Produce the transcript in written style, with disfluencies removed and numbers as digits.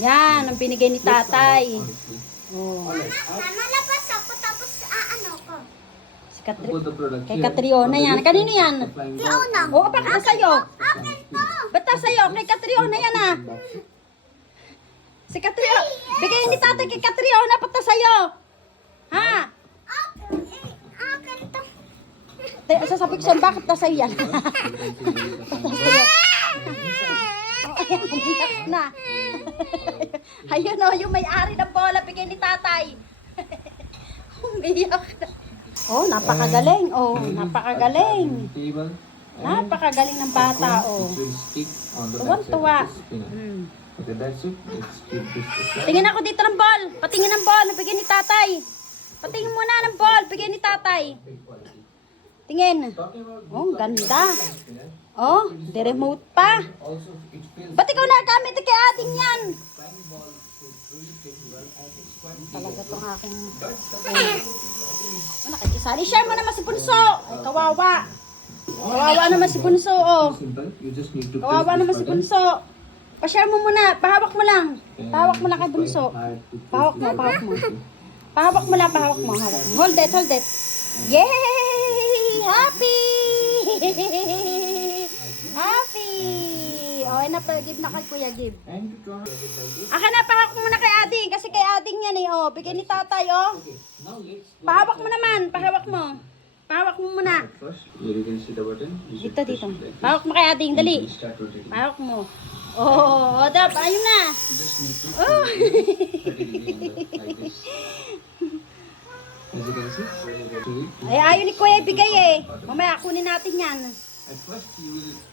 Yan, ang binigay ni tatay. Oh. Nalabas ako tapos ano ko. Si kay Catriona yan. Kanino yan? Fiona. Oo, bakit sa'yo? Akin to. Ba't sa'yo? Kay Catriona yan ah. Si Catriona. Bigay ni tatay kay Catriona, ba't sa'yo? Ha? Akin to. Sasabi ko sa'yo, bakit sa'yo yan? Ba't sa'yo? Oh, ayan, umiyak na. Ayun o, yung may-ari ng bola, bigay ni tatay. Umiyak na. Oh, napakagaling. Oh, napakagaling. Napakagaling ng bata. Oh. Tuwan-tuwa. Okay, that's it. Tingin ako dito ng ball. Patingin ng ball, bigay ni tatay. Patingin muna ng ball, bigay ni tatay. Tingin. Oh, ganda. Oh, de-remote pa. Ba't ikaw nagamit kay ating yan? Talaga itong aking... Oh, nakikisali. Share mo naman si Bunso. Ay, kawawa. Kawawa naman si Bunso, oh. Kawawa naman si Bunso. Pa-share mo muna. Pahawak mo lang. Pahawak mo lang kay Bunso. Pahawak mo, pahawak mo. Pahawak mo lang, pahawak mo. Hawak mo. Hold it, hold it. Yay! Happy! Happy! Okay na, give na kay Kuya, give. Aka na, pahawak mo na kay Ading. Kasi kay Ading yan eh, oh. Bigyan ni tatay, oh. Pahawak mo naman, pahawak mo. Pahawak mo muna. Dito, dito. Pahawak mo kay Ading, dali. Pahawak mo. Oh, dap, ayun na. Oh. Ay, ayaw ni Kuya ibigay eh. Mamaya, kunin natin yan.